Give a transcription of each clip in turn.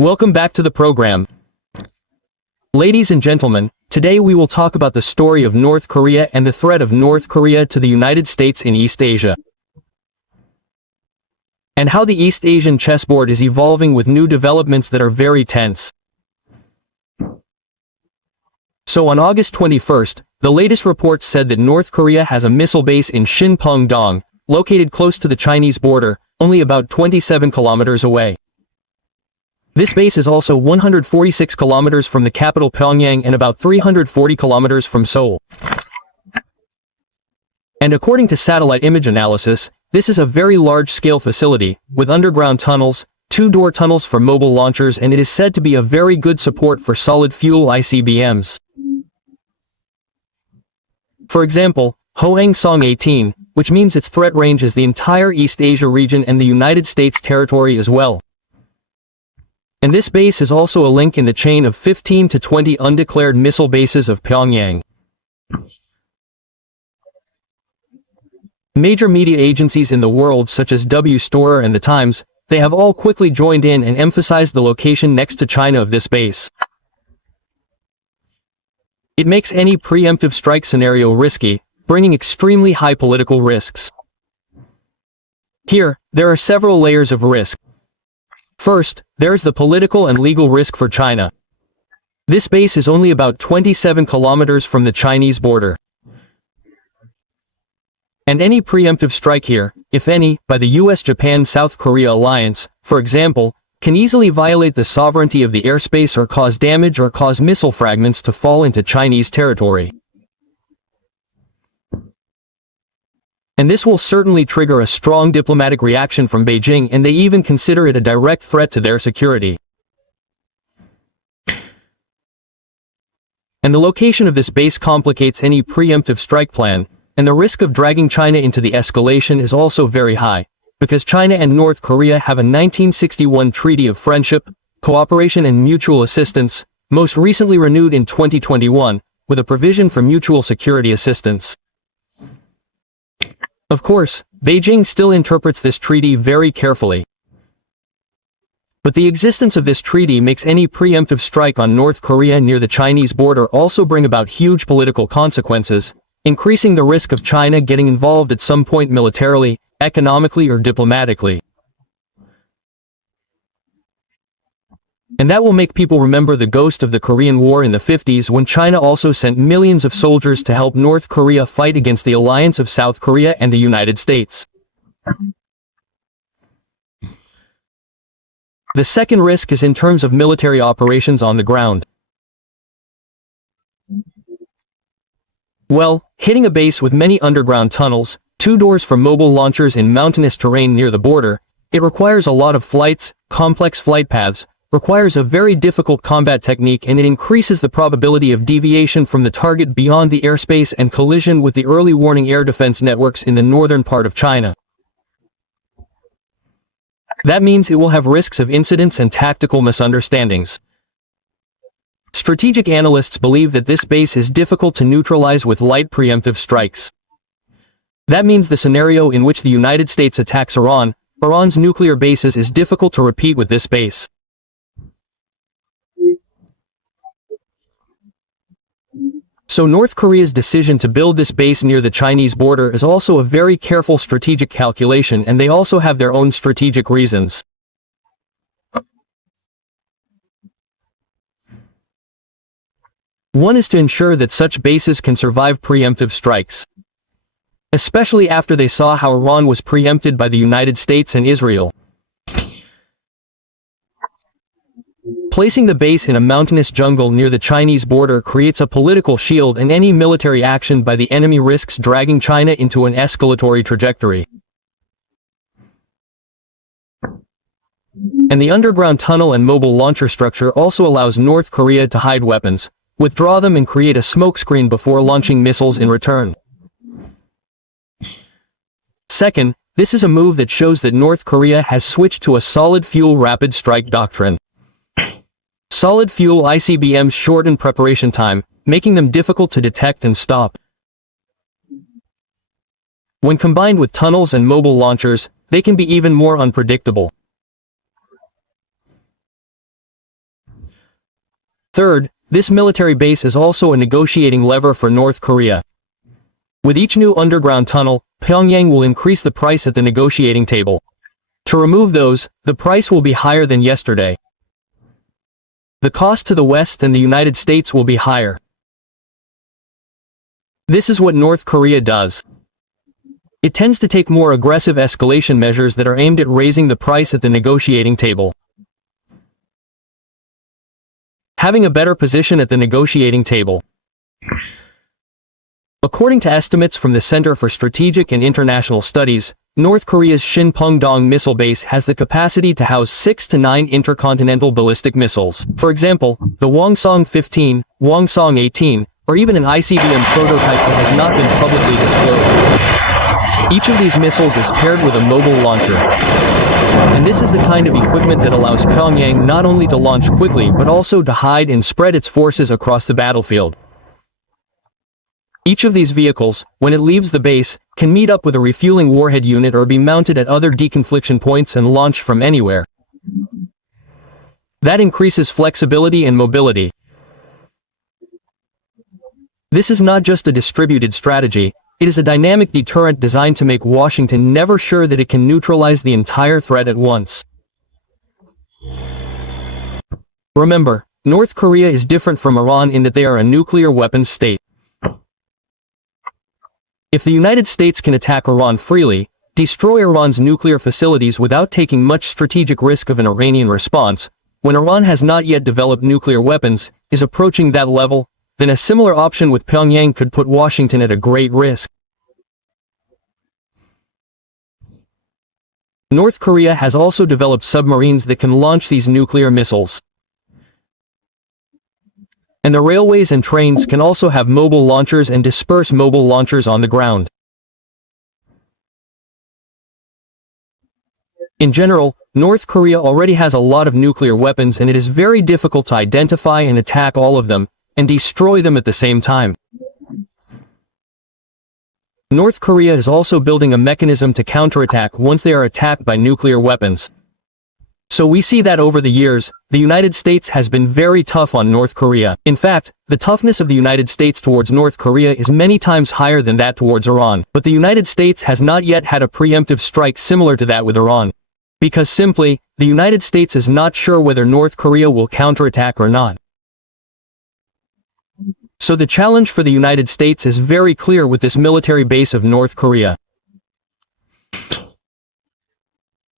Welcome back to the program. Ladies and gentlemen, today we will talk about the story of North Korea and the threat of North Korea to the United States in East Asia, and how the East Asian chessboard is evolving with new developments that are very tense. So on August 21st, the latest reports said that North Korea has a missile base in Shinpyeong-dong, located close to the Chinese border, only about 27 kilometers away. This base is also 146 kilometers from the capital Pyongyang and about 340 kilometers from Seoul. And according to satellite image analysis, this is a very large-scale facility, with underground tunnels, two-door tunnels for mobile launchers, and it is said to be a very good support for solid-fuel ICBMs. For example, Hwang-Song-18, which means its threat range is the entire East Asia region and the United States territory as well. And this base is also a link in the chain of 15 to 20 undeclared missile bases of Pyongyang. Major media agencies in the world such as W-Storer and The Times, they have all quickly joined in and emphasized the location next to China of this base. It makes any preemptive strike scenario risky, bringing extremely high political risks. Here, there are several layers of risk. First, there's the political and legal risk for China. This base is only about 27 kilometers from the Chinese border. And any preemptive strike here, if any, by the US-Japan-South Korea alliance, for example, can easily violate the sovereignty of the airspace or cause damage or cause missile fragments to fall into Chinese territory. And this will certainly trigger a strong diplomatic reaction from Beijing, and they even consider it a direct threat to their security. And the location of this base complicates any preemptive strike plan, and the risk of dragging China into the escalation is also very high, because China and North Korea have a 1961 Treaty of Friendship, Cooperation and Mutual Assistance, most recently renewed in 2021, with a provision for mutual security assistance. Of course, Beijing still interprets this treaty very carefully. But the existence of this treaty makes any preemptive strike on North Korea near the Chinese border also bring about huge political consequences, increasing the risk of China getting involved at some point militarily, economically or diplomatically. And that will make people remember the ghost of the Korean War in the 50s, when China also sent millions of soldiers to help North Korea fight against the alliance of South Korea and the United States. The second risk is in terms of military operations on the ground. Well, hitting a base with many underground tunnels, two doors for mobile launchers in mountainous terrain near the border, it requires a lot of flights, complex flight paths, requires a very difficult combat technique, and it increases the probability of deviation from the target beyond the airspace and collision with the early warning air defense networks in the northern part of China. That means it will have risks of incidents and tactical misunderstandings. Strategic analysts believe that this base is difficult to neutralize with light preemptive strikes. That means the scenario in which the United States attacks Iran's nuclear bases is difficult to repeat with this base. So North Korea's decision to build this base near the Chinese border is also a very careful strategic calculation, and they also have their own strategic reasons. One is to ensure that such bases can survive preemptive strikes, especially after they saw how Iran was preempted by the United States and Israel. Placing the base in a mountainous jungle near the Chinese border creates a political shield, and any military action by the enemy risks dragging China into an escalatory trajectory. And the underground tunnel and mobile launcher structure also allows North Korea to hide weapons, withdraw them, and create a smokescreen before launching missiles in return. Second, this is a move that shows that North Korea has switched to a solid fuel rapid strike doctrine. Solid fuel ICBMs shorten preparation time, making them difficult to detect and stop. When combined with tunnels and mobile launchers, they can be even more unpredictable. Third, this military base is also a negotiating lever for North Korea. With each new underground tunnel, Pyongyang will increase the price at the negotiating table. To remove those, the price will be higher than yesterday. The cost to the West and the United States will be higher. This is what North Korea does. It tends to take more aggressive escalation measures that are aimed at raising the price at the negotiating table. Having a better position at the negotiating table. According to estimates from the Center for Strategic and International Studies, North Korea's Shinpungdong missile base has the capacity to house 6 to 9 intercontinental ballistic missiles. For example, the Hwasong-15, Hwasong-18, or even an ICBM prototype that has not been publicly disclosed. Each of these missiles is paired with a mobile launcher. And this is the kind of equipment that allows Pyongyang not only to launch quickly but also to hide and spread its forces across the battlefield. Each of these vehicles, when it leaves the base, can meet up with a refueling warhead unit or be mounted at other deconfliction points and launch from anywhere. That increases flexibility and mobility. This is not just a distributed strategy, it is a dynamic deterrent designed to make Washington never sure that it can neutralize the entire threat at once. Remember, North Korea is different from Iran in that they are a nuclear weapons state. If the United States can attack Iran freely, destroy Iran's nuclear facilities without taking much strategic risk of an Iranian response, when Iran has not yet developed nuclear weapons, is approaching that level, then a similar option with Pyongyang could put Washington at a great risk. North Korea has also developed submarines that can launch these nuclear missiles. And the railways and trains can also have mobile launchers and disperse mobile launchers on the ground. In general, North Korea already has a lot of nuclear weapons and it is very difficult to identify and attack all of them, and destroy them at the same time. North Korea is also building a mechanism to counterattack once they are attacked by nuclear weapons. So we see that over the years, the United States has been very tough on North Korea. In fact, the toughness of the United States towards North Korea is many times higher than that towards Iran. But the United States has not yet had a preemptive strike similar to that with Iran. Because simply, the United States is not sure whether North Korea will counterattack or not. So the challenge for the United States is very clear with this military base of North Korea.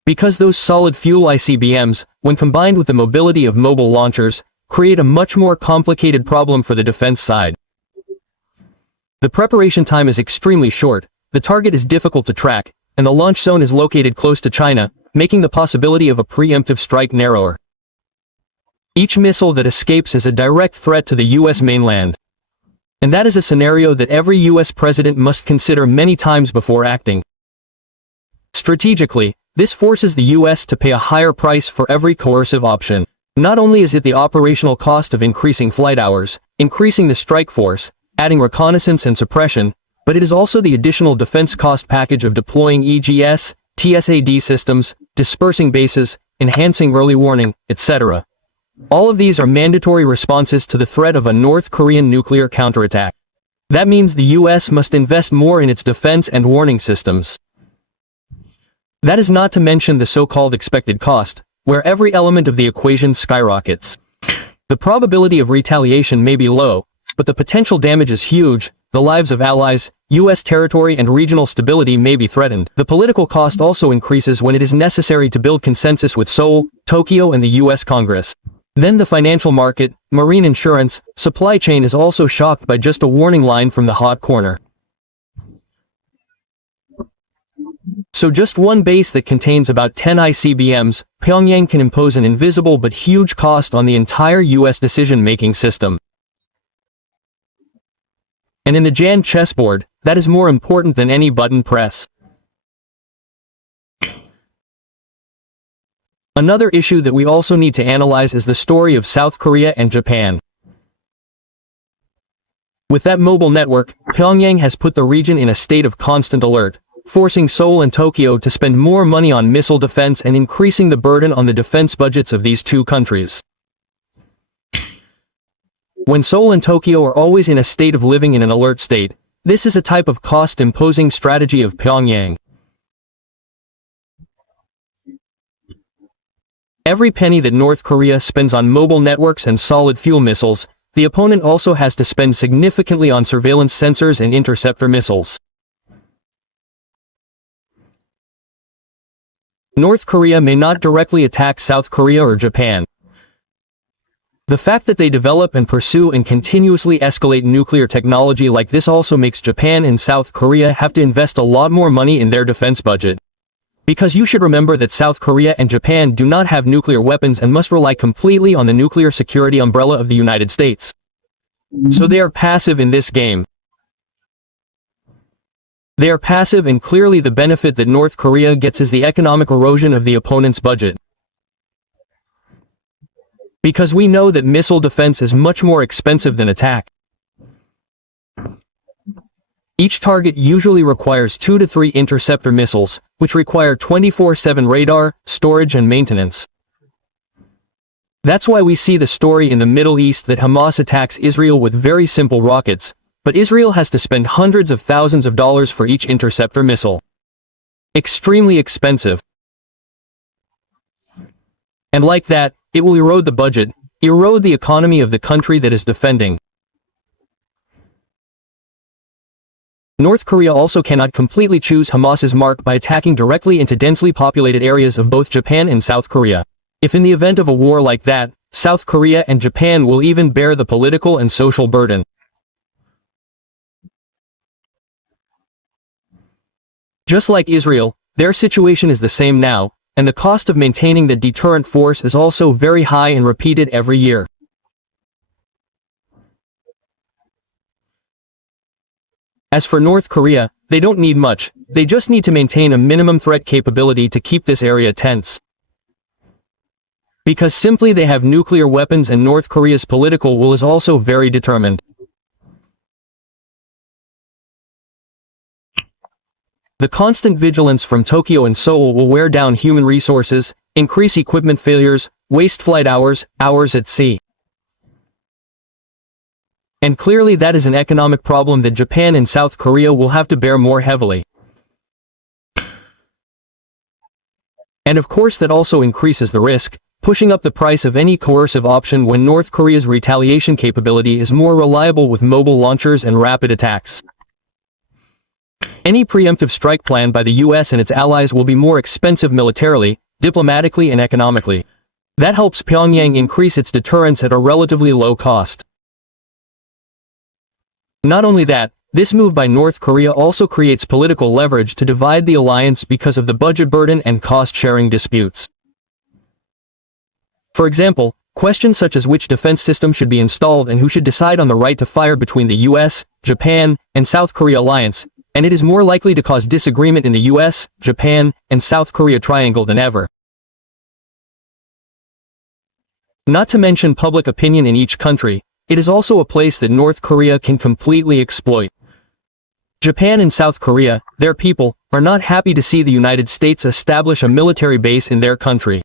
Because those solid fuel ICBMs, when combined with the mobility of mobile launchers, create a much more complicated problem for the defense side. The preparation time is extremely short, the target is difficult to track, and the launch zone is located close to China, making the possibility of a preemptive strike narrower. Each missile that escapes is a direct threat to the US mainland. And that is a scenario that every US president must consider many times before acting. Strategically, this forces the US to pay a higher price for every coercive option. Not only is it the operational cost of increasing flight hours, increasing the strike force, adding reconnaissance and suppression, but it is also the additional defense cost package of deploying EGS, TSAD systems, dispersing bases, enhancing early warning, etc. All of these are mandatory responses to the threat of a North Korean nuclear counterattack. That means the US must invest more in its defense and warning systems. That is not to mention the so-called expected cost, where every element of the equation skyrockets. The probability of retaliation may be low, but the potential damage is huge, the lives of allies, US territory and regional stability may be threatened. The political cost also increases when it is necessary to build consensus with Seoul, Tokyo and the US Congress. Then the financial market, marine insurance, supply chain is also shocked by just a warning line from the hot corner. So just one base that contains about 10 ICBMs, Pyongyang can impose an invisible but huge cost on the entire US decision-making system. And in the Jan chessboard, that is more important than any button press. Another issue that we also need to analyze is the story of South Korea and Japan. With that mobile network, Pyongyang has put the region in a state of constant alert, forcing Seoul and Tokyo to spend more money on missile defense and increasing the burden on the defense budgets of these two countries. When Seoul and Tokyo are always in a state of living in an alert state, this is a type of cost-imposing strategy of Pyongyang. Every penny that North Korea spends on mobile networks and solid fuel missiles, the opponent also has to spend significantly on surveillance sensors and interceptor missiles. North Korea may not directly attack South Korea or Japan. The fact that they develop and pursue and continuously escalate nuclear technology like this also makes Japan and South Korea have to invest a lot more money in their defense budget. Because you should remember that South Korea and Japan do not have nuclear weapons and must rely completely on the nuclear security umbrella of the United States. So they are passive in this game. They are passive, and clearly the benefit that North Korea gets is the economic erosion of the opponent's budget. Because we know that missile defense is much more expensive than attack. Each target usually requires 2 to 3 interceptor missiles, which require 24/7 radar, storage and maintenance. That's why we see the story in the Middle East that Hamas attacks Israel with very simple rockets, but Israel has to spend hundreds of thousands of dollars for each interceptor missile. Extremely expensive. And like that, it will erode the budget, erode the economy of the country that is defending. North Korea also cannot completely choose Hamas's mark by attacking directly into densely populated areas of both Japan and South Korea. If in the event of a war like that, South Korea and Japan will even bear the political and social burden. Just like Israel, their situation is the same now, and the cost of maintaining the deterrent force is also very high and repeated every year. As for North Korea, they don't need much, they just need to maintain a minimum threat capability to keep this area tense. Because simply they have nuclear weapons, and North Korea's political will is also very determined. The constant vigilance from Tokyo and Seoul will wear down human resources, increase equipment failures, waste flight hours, hours at sea. And clearly that is an economic problem that Japan and South Korea will have to bear more heavily. And of course that also increases the risk, pushing up the price of any coercive option when North Korea's retaliation capability is more reliable with mobile launchers and rapid attacks. Any preemptive strike plan by the US and its allies will be more expensive militarily, diplomatically and economically. That helps Pyongyang increase its deterrence at a relatively low cost. Not only that, this move by North Korea also creates political leverage to divide the alliance because of the budget burden and cost-sharing disputes. For example, questions such as which defense system should be installed and who should decide on the right to fire between the US, Japan, and South Korea alliance, and it is more likely to cause disagreement in the US, Japan, and South Korea triangle than ever. Not to mention public opinion in each country, it is also a place that North Korea can completely exploit. Japan and South Korea, their people, are not happy to see the United States establish a military base in their country.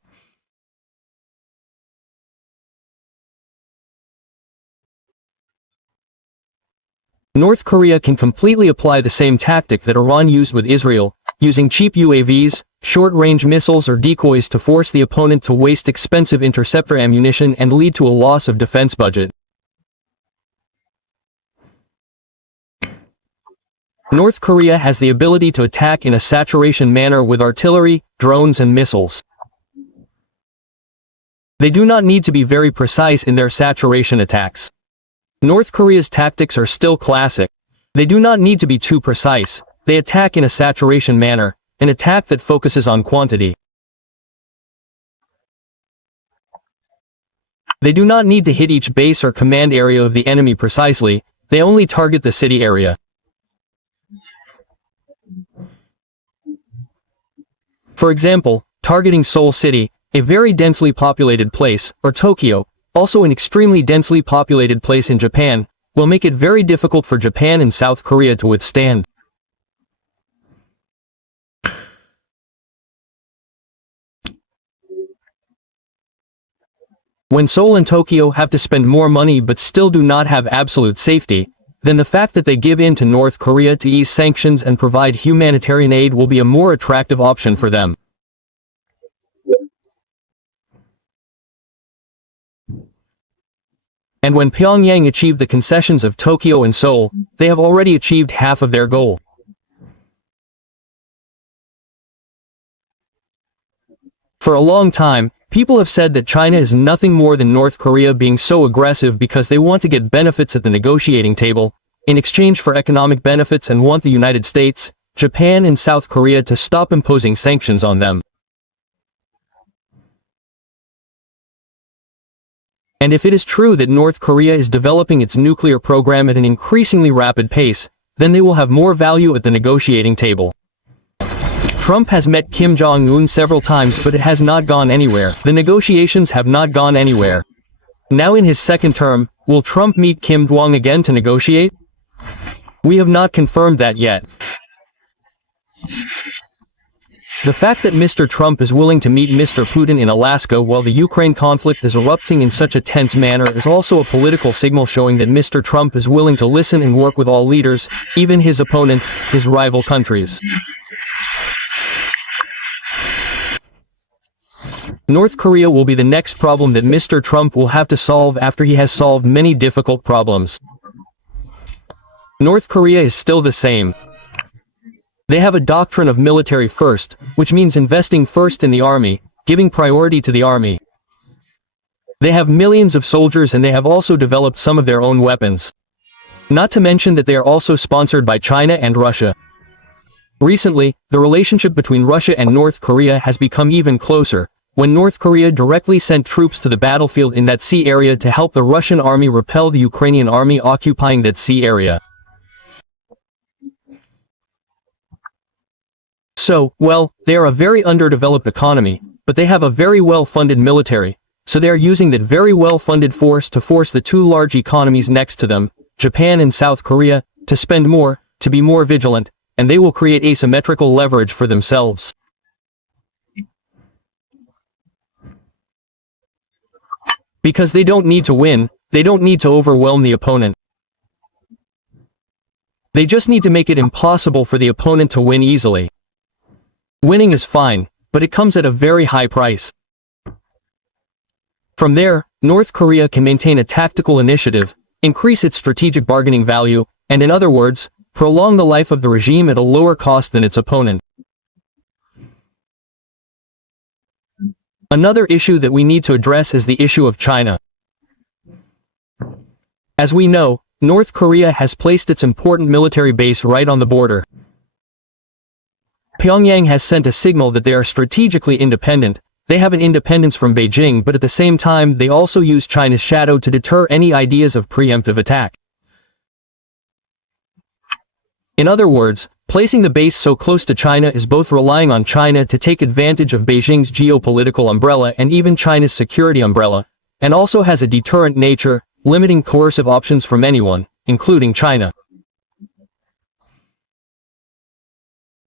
North Korea can completely apply the same tactic that Iran used with Israel, using cheap UAVs, short-range missiles or decoys to force the opponent to waste expensive interceptor ammunition and lead to a loss of defense budget. North Korea has the ability to attack in a saturation manner with artillery, drones and missiles. They do not need to be very precise in their saturation attacks. North Korea's tactics are still classic. They do not need to be too precise. They attack in a saturation manner, an attack that focuses on quantity. They do not need to hit each base or command area of the enemy precisely, they only target the city area. For example, targeting Seoul City, a very densely populated place, or Tokyo, also an extremely densely populated place in Japan, will make it very difficult for Japan and South Korea to withstand. When Seoul and Tokyo have to spend more money but still do not have absolute safety, then the fact that they give in to North Korea to ease sanctions and provide humanitarian aid will be a more attractive option for them. And when Pyongyang achieved the concessions of Tokyo and Seoul, they have already achieved half of their goal. For a long time, people have said that China is nothing more than North Korea being so aggressive because they want to get benefits at the negotiating table, in exchange for economic benefits, and want the United States, Japan and South Korea to stop imposing sanctions on them. And if it is true that North Korea is developing its nuclear program at an increasingly rapid pace, then they will have more value at the negotiating table. Trump has met Kim Jong-un several times, but it has not gone anywhere. The negotiations have not gone anywhere. Now in his second term, will Trump meet Kim Jong-un again to negotiate? We have not confirmed that yet. The fact that Mr. Trump is willing to meet Mr. Putin in Alaska while the Ukraine conflict is erupting in such a tense manner is also a political signal showing that Mr. Trump is willing to listen and work with all leaders, even his opponents, his rival countries. North Korea will be the next problem that Mr. Trump will have to solve after he has solved many difficult problems. North Korea is still the same. They have a doctrine of military first, which means investing first in the army, giving priority to the army. They have millions of soldiers and they have also developed some of their own weapons. Not to mention that they are also sponsored by China and Russia. Recently, the relationship between Russia and North Korea has become even closer, when North Korea directly sent troops to the battlefield in that sea area to help the Russian army repel the Ukrainian army occupying that sea area. So, well, they are a very underdeveloped economy, but they have a very well-funded military, so they are using that very well-funded force to force the two large economies next to them, Japan and South Korea, to spend more, to be more vigilant, and they will create asymmetrical leverage for themselves. Because they don't need to win, they don't need to overwhelm the opponent. They just need to make it impossible for the opponent to win easily. Winning is fine, but it comes at a very high price. From there, North Korea can maintain a tactical initiative, increase its strategic bargaining value, and in other words, prolong the life of the regime at a lower cost than its opponent. Another issue that we need to address is the issue of China. As we know, North Korea has placed its important military base right on the border. Pyongyang has sent a signal that they are strategically independent. They have an independence from Beijing, but at the same time they also use China's shadow to deter any ideas of preemptive attack. In other words, placing the base so close to China is both relying on China to take advantage of Beijing's geopolitical umbrella and even China's security umbrella, and also has a deterrent nature, limiting coercive options from anyone, including China.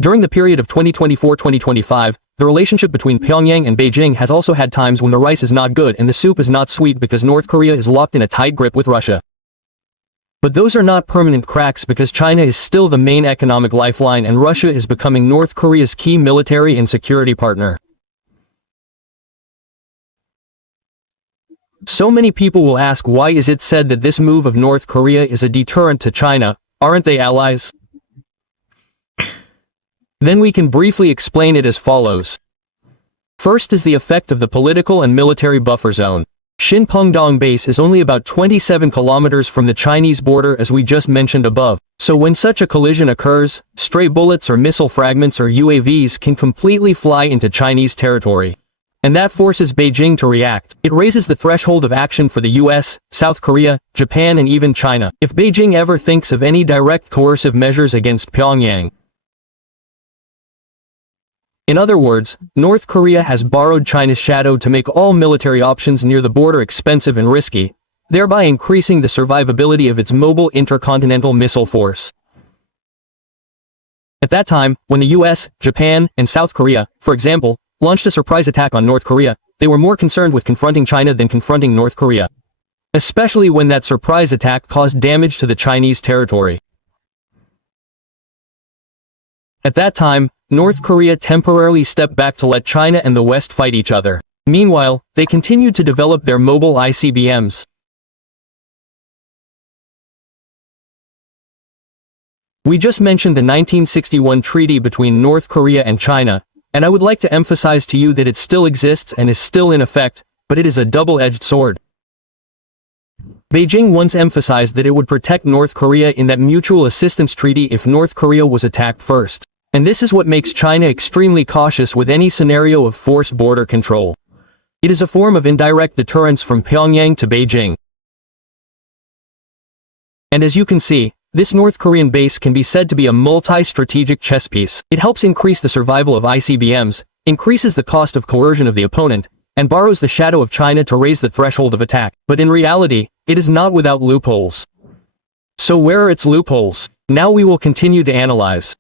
During the period of 2024-2025, the relationship between Pyongyang and Beijing has also had times when the rice is not good and the soup is not sweet because North Korea is locked in a tight grip with Russia. But those are not permanent cracks because China is still the main economic lifeline and Russia is becoming North Korea's key military and security partner. So many people will ask, why is it said that this move of North Korea is a deterrent to China? Aren't they allies? Then we can briefly explain it as follows. First is the effect of the political and military buffer zone. Shinpengdong base is only about 27 kilometers from the Chinese border as we just mentioned above. So when such a collision occurs, stray bullets or missile fragments or UAVs can completely fly into Chinese territory. And that forces Beijing to react. It raises the threshold of action for the US, South Korea, Japan and even China. If Beijing ever thinks of any direct coercive measures against Pyongyang. In other words, North Korea has borrowed China's shadow to make all military options near the border expensive and risky, thereby increasing the survivability of its mobile intercontinental missile force. At that time, when the US, Japan, and South Korea, for example, launched a surprise attack on North Korea, they were more concerned with confronting China than confronting North Korea. Especially when that surprise attack caused damage to the Chinese territory. At that time, North Korea temporarily stepped back to let China and the West fight each other. Meanwhile, they continued to develop their mobile ICBMs. We just mentioned the 1961 treaty between North Korea and China, and I would like to emphasize to you that it still exists and is still in effect, but it is a double-edged sword. Beijing once emphasized that it would protect North Korea in that mutual assistance treaty if North Korea was attacked first. And this is what makes China extremely cautious with any scenario of forced border control. It is a form of indirect deterrence from Pyongyang to Beijing. And as you can see, this North Korean base can be said to be a multi-strategic chess piece. It helps increase the survival of ICBMs, increases the cost of coercion of the opponent, and borrows the shadow of China to raise the threshold of attack. But in reality, it is not without loopholes. So where are its loopholes? Now we will continue to analyze.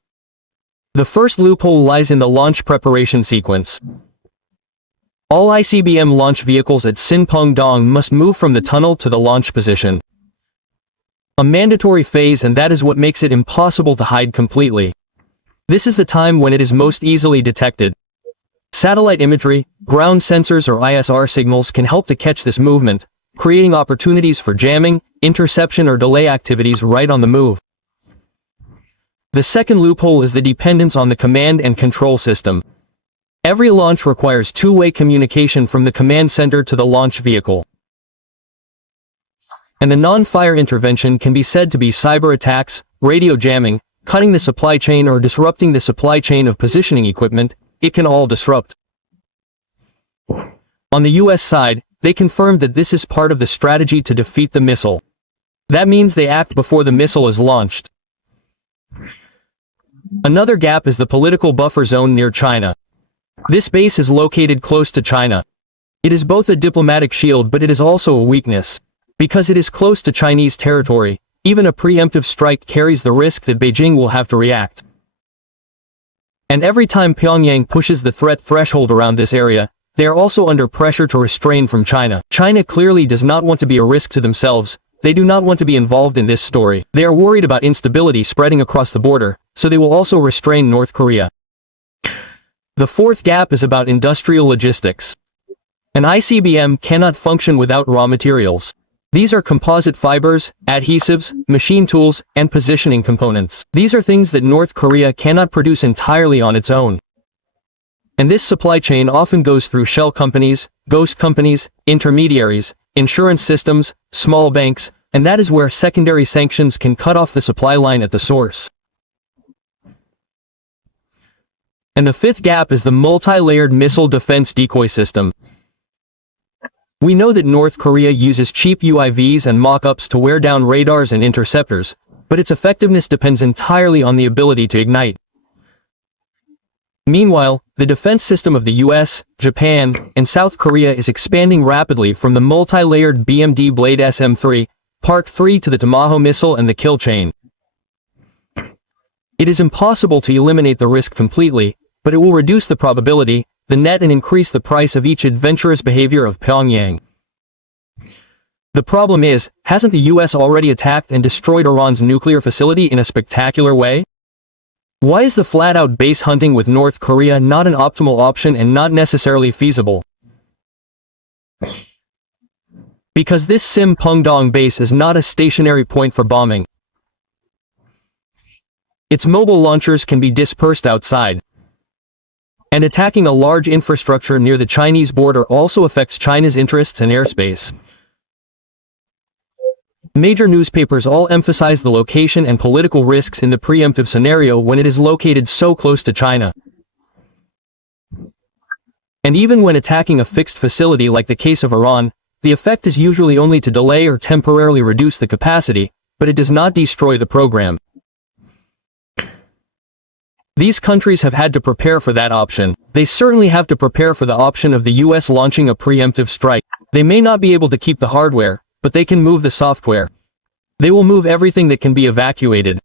The first loophole lies in the launch preparation sequence. All ICBM launch vehicles at Sinpongdong must move from the tunnel to the launch position. A mandatory phase, and that is what makes it impossible to hide completely. This is the time when it is most easily detected. Satellite imagery, ground sensors or ISR signals can help to catch this movement, creating opportunities for jamming, interception or delay activities right on the move. The second loophole is the dependence on the command and control system. Every launch requires two-way communication from the command center to the launch vehicle. And the non-fire intervention can be said to be cyber attacks, radio jamming, cutting the supply chain or disrupting the supply chain of positioning equipment. It can all disrupt. On the US side, they confirmed that this is part of the strategy to defeat the missile. That means they act before the missile is launched. Another gap is the political buffer zone near China. This base is located close to China. It is both a diplomatic shield, but it is also a weakness. Because it is close to Chinese territory, even a preemptive strike carries the risk that Beijing will have to react. And every time Pyongyang pushes the threat threshold around this area, they are also under pressure to restrain from China. China clearly does not want to be a risk to themselves. They do not want to be involved in this story. They are worried about instability spreading across the border, so they will also restrain North Korea. The fourth gap is about industrial logistics. An ICBM cannot function without raw materials. These are composite fibers, adhesives, machine tools, and positioning components. These are things that North Korea cannot produce entirely on its own. And this supply chain often goes through shell companies, ghost companies, intermediaries, insurance systems, small banks, and that is where secondary sanctions can cut off the supply line at the source. And the fifth gap is the multi-layered missile defense decoy system. We know that North Korea uses cheap UIVs and mock-ups to wear down radars and interceptors, but its effectiveness depends entirely on the ability to ignite. Meanwhile, the defense system of the US, Japan, and South Korea is expanding rapidly from the multi-layered BMD Blade SM-3, Park 3 to the Tomahawk missile and the kill chain. It is impossible to eliminate the risk completely, but it will reduce the probability, the net, and increase the price of each adventurous behavior of Pyongyang. The problem is, hasn't the US already attacked and destroyed Iran's nuclear facility in a spectacular way? Why is the flat-out base hunting with North Korea not an optimal option and not necessarily feasible? Because this Sinpongdong base is not a stationary point for bombing. Its mobile launchers can be dispersed outside. And attacking a large infrastructure near the Chinese border also affects China's interests and airspace. Major newspapers all emphasize the location and political risks in the preemptive scenario when it is located so close to China. And even when attacking a fixed facility like the case of Iran, the effect is usually only to delay or temporarily reduce the capacity, but it does not destroy the program. These countries have had to prepare for that option. They certainly have to prepare for the option of the US launching a preemptive strike. They may not be able to keep the hardware, but they can move the software. They will move everything that can be evacuated.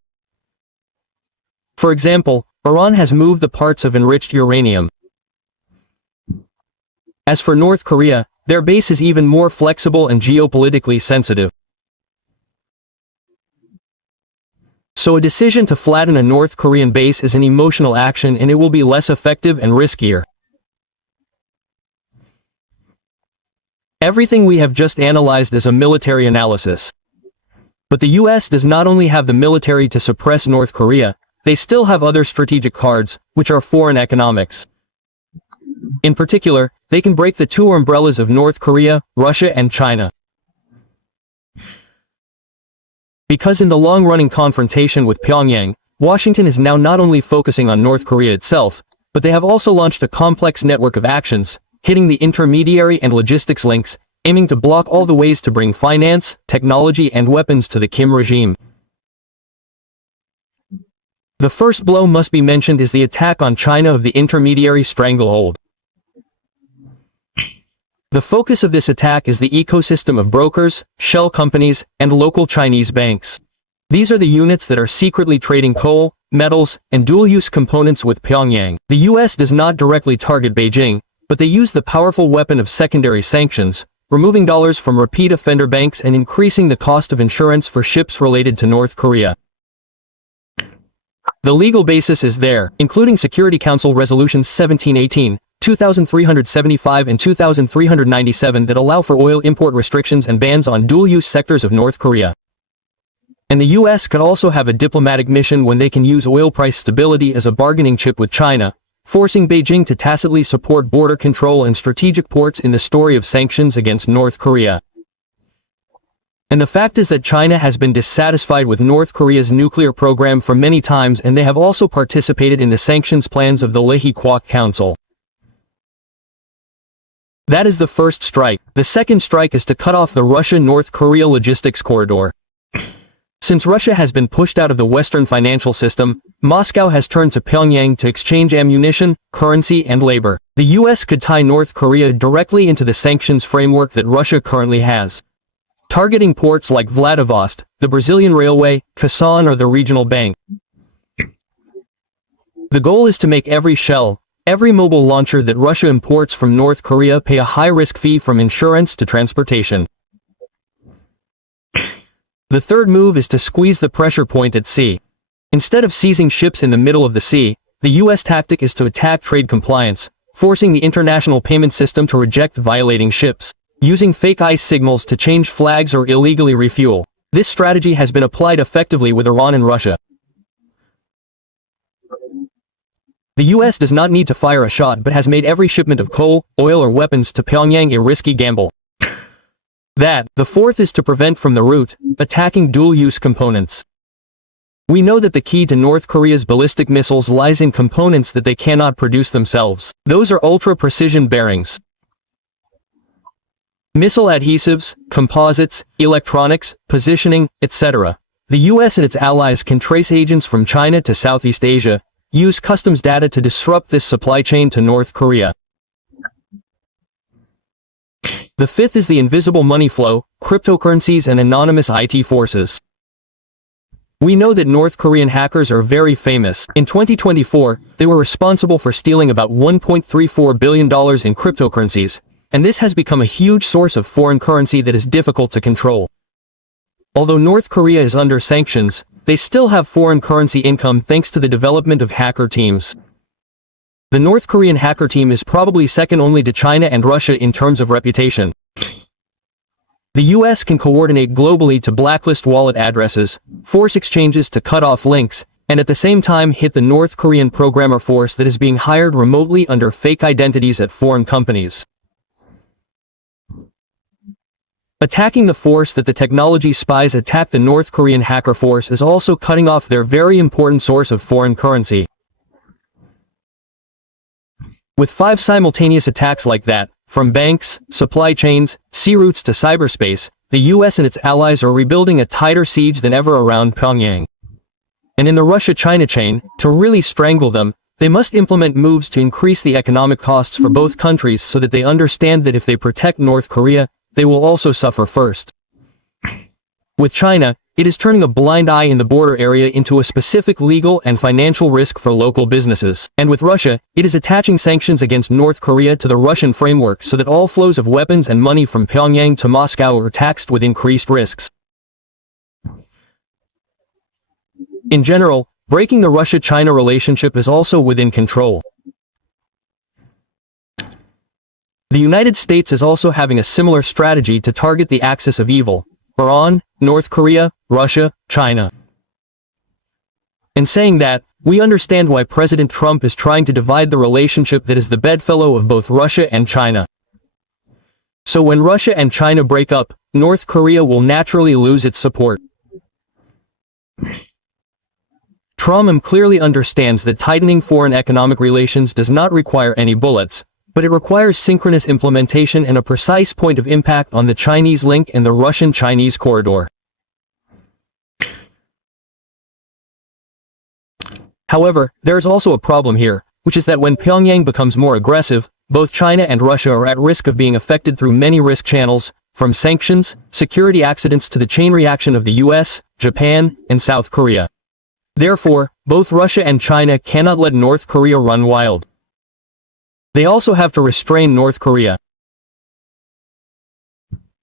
For example, Iran has moved the parts of enriched uranium. As for North Korea, their base is even more flexible and geopolitically sensitive. So a decision to flatten a North Korean base is an emotional action, and it will be less effective and riskier. Everything we have just analyzed is a military analysis. But the US does not only have the military to suppress North Korea, they still have other strategic cards, which are foreign economics. In particular, they can break the two umbrellas of North Korea, Russia and China. Because in the long-running confrontation with Pyongyang, Washington is now not only focusing on North Korea itself, but they have also launched a complex network of actions, hitting the intermediary and logistics links, aiming to block all the ways to bring finance, technology and weapons to the Kim regime. The first blow must be mentioned is the attack on China of the intermediary stranglehold. The focus of this attack is the ecosystem of brokers, shell companies, and local Chinese banks. These are the units that are secretly trading coal, metals, and dual-use components with Pyongyang. The US does not directly target Beijing, but they use the powerful weapon of secondary sanctions, removing dollars from repeat offender banks and increasing the cost of insurance for ships related to North Korea. The legal basis is there, including Security Council Resolutions 1718, 2375 and 2397 that allow for oil import restrictions and bans on dual-use sectors of North Korea. And the US could also have a diplomatic mission when they can use oil price stability as a bargaining chip with China, forcing Beijing to tacitly support border control and strategic ports in the story of sanctions against North Korea. And the fact is that China has been dissatisfied with North Korea's nuclear program for many times, and they have also participated in the sanctions plans of the Leahy Kwok Council. That is the first strike. The second strike is to cut off the Russia-North Korea logistics corridor. Since Russia has been pushed out of the Western financial system, Moscow has turned to Pyongyang to exchange ammunition, currency, and labor. The US could tie North Korea directly into the sanctions framework that Russia currently has, targeting ports like Vladivostok, the Brazilian Railway, Kazan, or the regional bank. The goal is to make every shell, every mobile launcher that Russia imports from North Korea pay a high-risk fee from insurance to transportation. The third move is to squeeze the pressure point at sea. Instead of seizing ships in the middle of the sea, the US tactic is to attack trade compliance, forcing the international payment system to reject violating ships, using fake ice signals to change flags or illegally refuel. This strategy has been applied effectively with Iran and Russia. The US does not need to fire a shot but has made every shipment of coal, oil or weapons to Pyongyang a risky gamble. The fourth is to prevent from the root, attacking dual-use components. We know that the key to North Korea's ballistic missiles lies in components that they cannot produce themselves. Those are ultra-precision bearings, missile adhesives, composites, electronics, positioning, etc. The US and its allies can trace agents from China to Southeast Asia, use customs data to disrupt this supply chain to North Korea. The fifth is the invisible money flow, cryptocurrencies and anonymous IT forces. We know that North Korean hackers are very famous. In 2024, they were responsible for stealing about $1.34 billion in cryptocurrencies, and this has become a huge source of foreign currency that is difficult to control. Although North Korea is under sanctions, they still have foreign currency income thanks to the development of hacker teams. The North Korean hacker team is probably second only to China and Russia in terms of reputation. The US can coordinate globally to blacklist wallet addresses, force exchanges to cut off links, and at the same time hit the North Korean programmer force that is being hired remotely under fake identities at foreign companies. Attacking the force that the technology spies attack the North Korean hacker force is also cutting off their very important source of foreign currency. With 5 simultaneous attacks like that, from banks, supply chains, sea routes to cyberspace, the US and its allies are rebuilding a tighter siege than ever around Pyongyang. And in the Russia-China chain, to really strangle them, they must implement moves to increase the economic costs for both countries so that they understand that if they protect North Korea, they will also suffer first. With China, it is turning a blind eye in the border area into a specific legal and financial risk for local businesses. And with Russia, it is attaching sanctions against North Korea to the Russian framework so that all flows of weapons and money from Pyongyang to Moscow are taxed with increased risks. In general, breaking the Russia-China relationship is also within control. The United States is also having a similar strategy to target the axis of evil: Iran, North Korea, Russia, China. In saying that, we understand why President Trump is trying to divide the relationship that is the bedfellow of both Russia and China. So when Russia and China break up, North Korea will naturally lose its support. Trump clearly understands that tightening foreign economic relations does not require any bullets, but it requires synchronous implementation and a precise point of impact on the Chinese link and the Russian-Chinese corridor. However, there is also a problem here, which is that when Pyongyang becomes more aggressive, both China and Russia are at risk of being affected through many risk channels, from sanctions, security accidents to the chain reaction of the US, Japan, and South Korea. Therefore, both Russia and China cannot let North Korea run wild. They also have to restrain North Korea.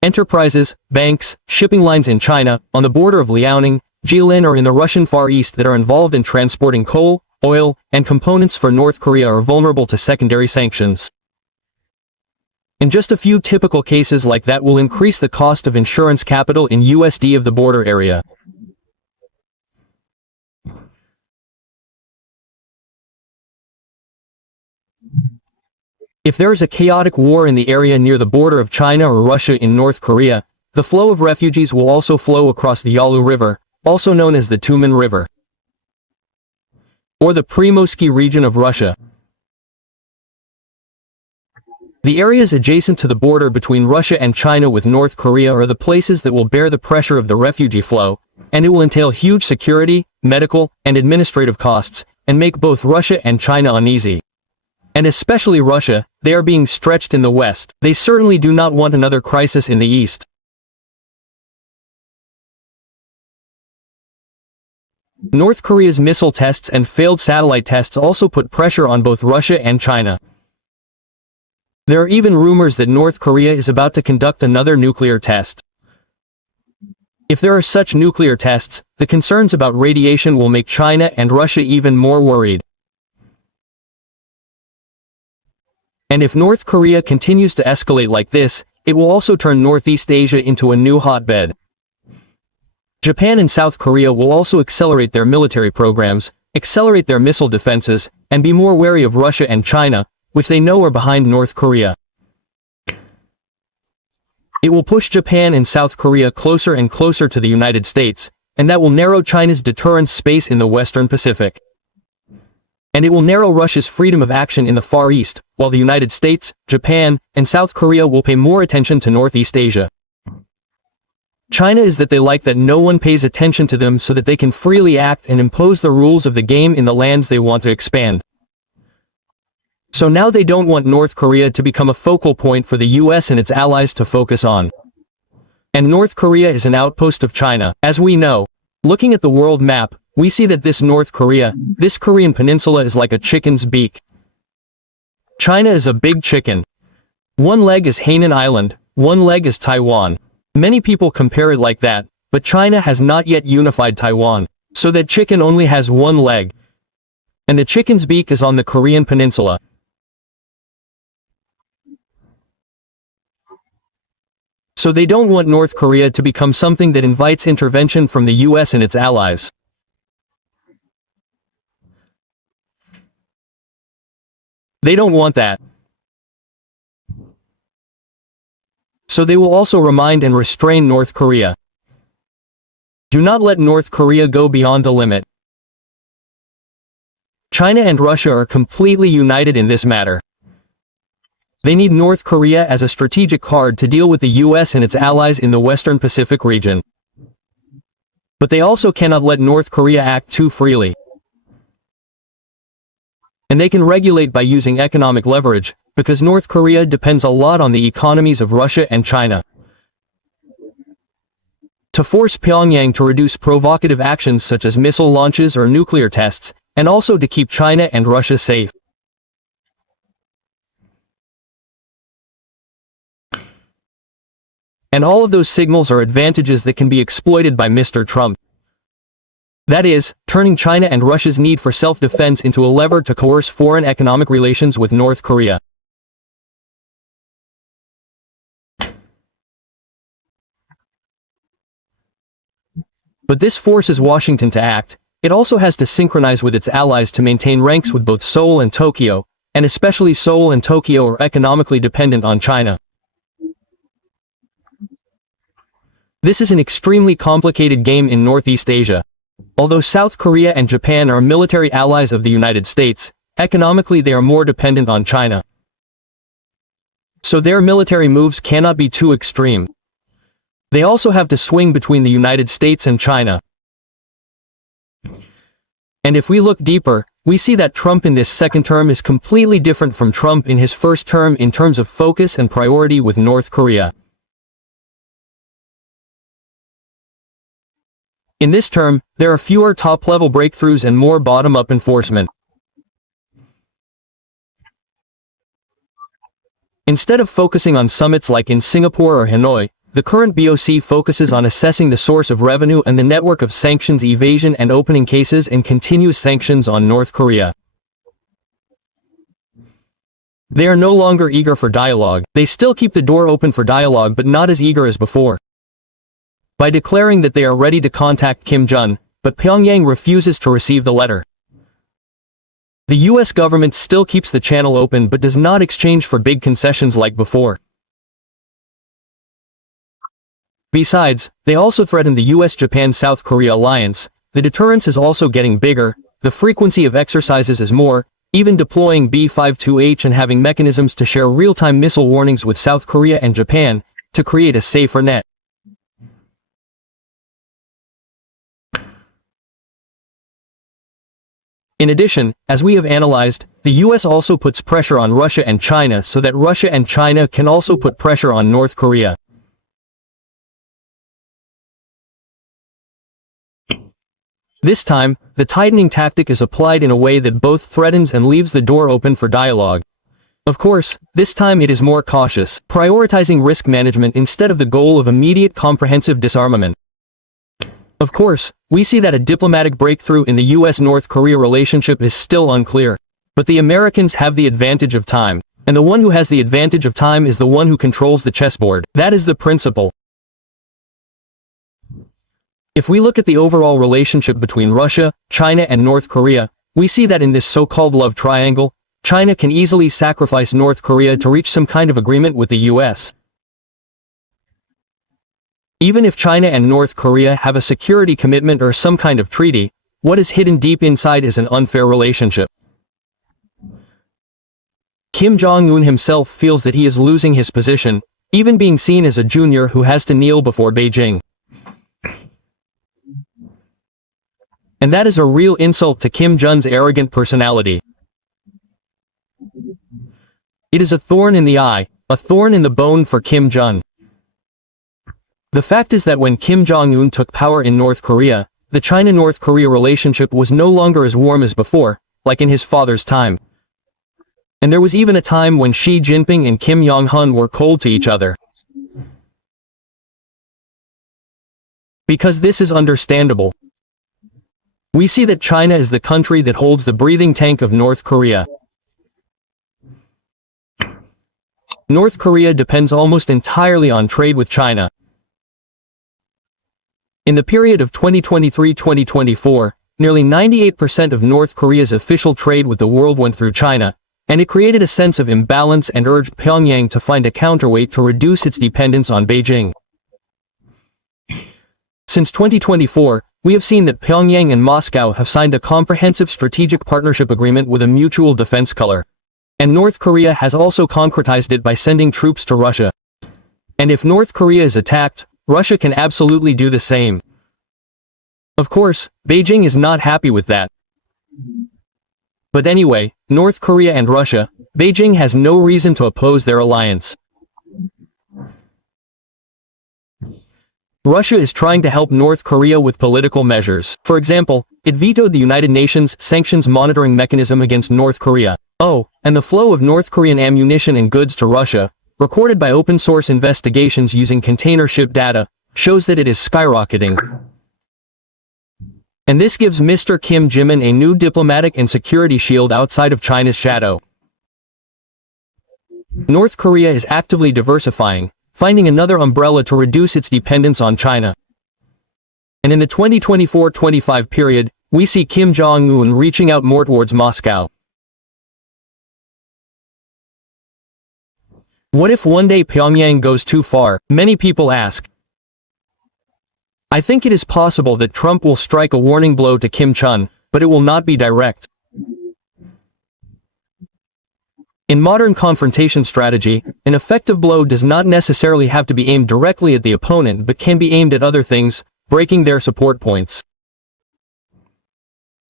Enterprises, banks, shipping lines in China, on the border of Liaoning, Jilin or in the Russian Far East that are involved in transporting coal, oil, and components for North Korea are vulnerable to secondary sanctions. And just a few typical cases like that will increase the cost of insurance capital in USD of the border area. If there is a chaotic war in the area near the border of China or Russia in North Korea, the flow of refugees will also flow across the Yalu River, also known as the Tumen River, or the Primorsky region of Russia. The areas adjacent to the border between Russia and China with North Korea are the places that will bear the pressure of the refugee flow, and it will entail huge security, medical, and administrative costs, and make both Russia and China uneasy. And especially Russia, they are being stretched in the West. They certainly do not want another crisis in the East. North Korea's missile tests and failed satellite tests also put pressure on both Russia and China. There are even rumors that North Korea is about to conduct another nuclear test. If there are such nuclear tests, the concerns about radiation will make China and Russia even more worried. And if North Korea continues to escalate like this, it will also turn Northeast Asia into a new hotbed. Japan and South Korea will also accelerate their military programs, accelerate their missile defenses, and be more wary of Russia and China, which they know are behind North Korea. It will push Japan and South Korea closer and closer to the United States, and that will narrow China's deterrence space in the Western Pacific. And it will narrow Russia's freedom of action in the Far East, while the United States, Japan, and South Korea will pay more attention to Northeast Asia. China is that they like that no one pays attention to them so that they can freely act and impose the rules of the game in the lands they want to expand. So now they don't want North Korea to become a focal point for the US and its allies to focus on. And North Korea is an outpost of China. As we know, looking at the world map, we see that this North Korea, this Korean peninsula is like a chicken's beak. China is a big chicken. One leg is Hainan Island, one leg is Taiwan. Many people compare it like that, but China has not yet unified Taiwan, so that chicken only has one leg. And the chicken's beak is on the Korean peninsula. So they don't want North Korea to become something that invites intervention from the US and its allies. They don't want that. So they will also remind and restrain North Korea. Do not let North Korea go beyond the limit. China and Russia are completely united in this matter. They need North Korea as a strategic card to deal with the US and its allies in the Western Pacific region. But they also cannot let North Korea act too freely. And they can regulate by using economic leverage, because North Korea depends a lot on the economies of Russia and China. to force Pyongyang to reduce provocative actions such as missile launches or nuclear tests, and also to keep China and Russia safe. And all of those signals are advantages that can be exploited by Mr. Trump. That is, turning China and Russia's need for self-defense into a lever to coerce foreign economic relations with North Korea. But this forces Washington to act. It also has to synchronize with its allies to maintain ranks with both Seoul and Tokyo, and especially Seoul and Tokyo are economically dependent on China. This is an extremely complicated game in Northeast Asia. Although South Korea and Japan are military allies of the United States, economically they are more dependent on China. So their military moves cannot be too extreme. They also have to swing between the United States and China. And if we look deeper, we see that Trump in this second term is completely different from Trump in his first term in terms of focus and priority with North Korea. In this term, there are fewer top-level breakthroughs and more bottom-up enforcement. Instead of focusing on summits like in Singapore or Hanoi, the current BOC focuses on assessing the source of revenue and the network of sanctions evasion and opening cases and continuous sanctions on North Korea. They are no longer eager for dialogue. They still keep the door open for dialogue but not as eager as before. By declaring that they are ready to contact Kim Jong, but Pyongyang refuses to receive the letter. The US government still keeps the channel open but does not exchange for big concessions like before. Besides, they also threaten the US-Japan-South Korea alliance. The deterrence is also getting bigger, the frequency of exercises is more, even deploying B-52H and having mechanisms to share real-time missile warnings with South Korea and Japan, to create a safer net. In addition, as we have analyzed, the US also puts pressure on Russia and China so that Russia and China can also put pressure on North Korea. This time, the tightening tactic is applied in a way that both threatens and leaves the door open for dialogue. Of course, this time it is more cautious, prioritizing risk management instead of the goal of immediate comprehensive disarmament. Of course, we see that a diplomatic breakthrough in the US-North Korea relationship is still unclear. But the Americans have the advantage of time. And the one who has the advantage of time is the one who controls the chessboard. That is the principle. If we look at the overall relationship between Russia, China and North Korea, we see that in this so-called love triangle, China can easily sacrifice North Korea to reach some kind of agreement with the US. Even if China and North Korea have a security commitment or some kind of treaty, what is hidden deep inside is an unfair relationship. Kim Jong-un himself feels that he is losing his position, even being seen as a junior who has to kneel before Beijing. And that is a real insult to Kim Jong's arrogant personality. It is a thorn in the eye, a thorn in the bone for Kim Jong. The fact is that when Kim Jong-un took power in North Korea, the China-North Korea relationship was no longer as warm as before, like in his father's time. And there was even a time when Xi Jinping and Kim Jong-un were cold to each other. Because this is understandable. We see that China is the country that holds the breathing tank of North Korea. North Korea depends almost entirely on trade with China. In the period of 2023-2024, nearly 98% of North Korea's official trade with the world went through China, and it created a sense of imbalance and urged Pyongyang to find a counterweight to reduce its dependence on Beijing. Since 2024, we have seen that Pyongyang and Moscow have signed a comprehensive strategic partnership agreement with a mutual defense color. And North Korea has also concretized it by sending troops to Russia. And if North Korea is attacked, Russia can absolutely do the same. Of course, Beijing is not happy with that. But anyway, North Korea and Russia, Beijing has no reason to oppose their alliance. Russia is trying to help North Korea with political measures. For example, it vetoed the United Nations sanctions monitoring mechanism against North Korea. Oh, and the flow of North Korean ammunition and goods to Russia, recorded by open-source investigations using container ship data, shows that it is skyrocketing. And this gives Mr. Kim Jong-un a new diplomatic and security shield outside of China's shadow. North Korea is actively diversifying, finding another umbrella to reduce its dependence on China. And in the 2024-25 period, we see Kim Jong-un reaching out more towards Moscow. What if one day Pyongyang goes too far? Many people ask. I think it is possible that Trump will strike a warning blow to Kim Jong-un, but it will not be direct. In modern confrontation strategy, an effective blow does not necessarily have to be aimed directly at the opponent but can be aimed at other things, breaking their support points.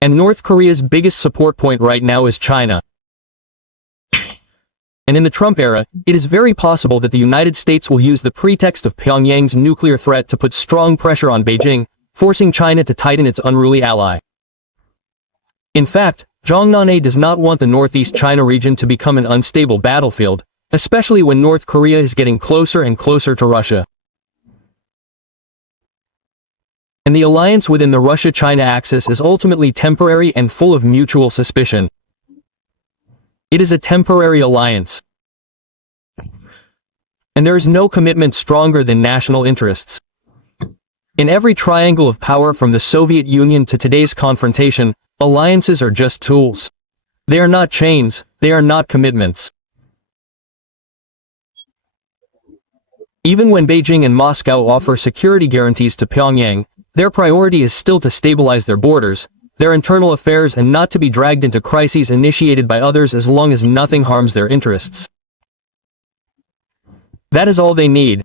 And North Korea's biggest support point right now is China. And in the Trump era, it is very possible that the United States will use the pretext of Pyongyang's nuclear threat to put strong pressure on Beijing, forcing China to tighten its unruly ally. In fact, Zhang Nan does not want the Northeast China region to become an unstable battlefield, especially when North Korea is getting closer and closer to Russia. And the alliance within the Russia-China axis is ultimately temporary and full of mutual suspicion. It is a temporary alliance. And there is no commitment stronger than national interests. In every triangle of power from the Soviet Union to today's confrontation, alliances are just tools. They are not chains, they are not commitments. Even when Beijing and Moscow offer security guarantees to Pyongyang, their priority is still to stabilize their borders, their internal affairs, and not to be dragged into crises initiated by others as long as nothing harms their interests. That is all they need.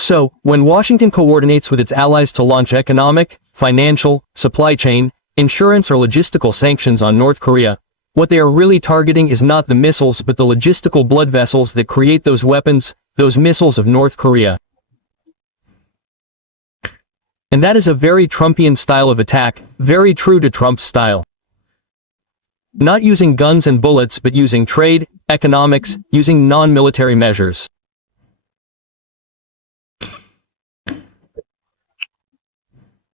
So, when Washington coordinates with its allies to launch economic, financial, supply chain, insurance or logistical sanctions on North Korea, what they are really targeting is not the missiles but the logistical blood vessels that create those weapons, those missiles of North Korea. And that is a very Trumpian style of attack, very true to Trump's style. Not using guns and bullets but using trade, economics, using non-military measures.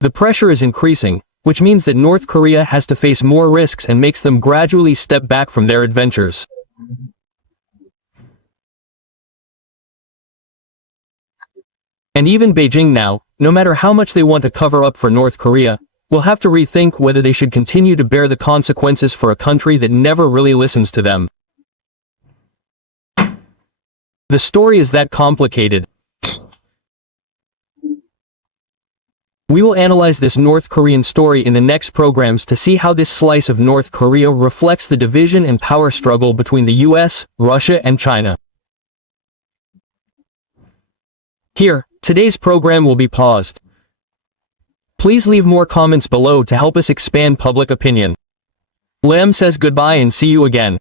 The pressure is increasing, which means that North Korea has to face more risks and makes them gradually step back from their adventures. And even Beijing now, no matter how much they want to cover up for North Korea, will have to rethink whether they should continue to bear the consequences for a country that never really listens to them. The story is that complicated. We will analyze this North Korean story in the next programs to see how this slice of North Korea reflects the division and power struggle between the US, Russia, and China. Here, today's program will be paused. Please leave more comments below to help us expand public opinion. Lem says goodbye and see you again.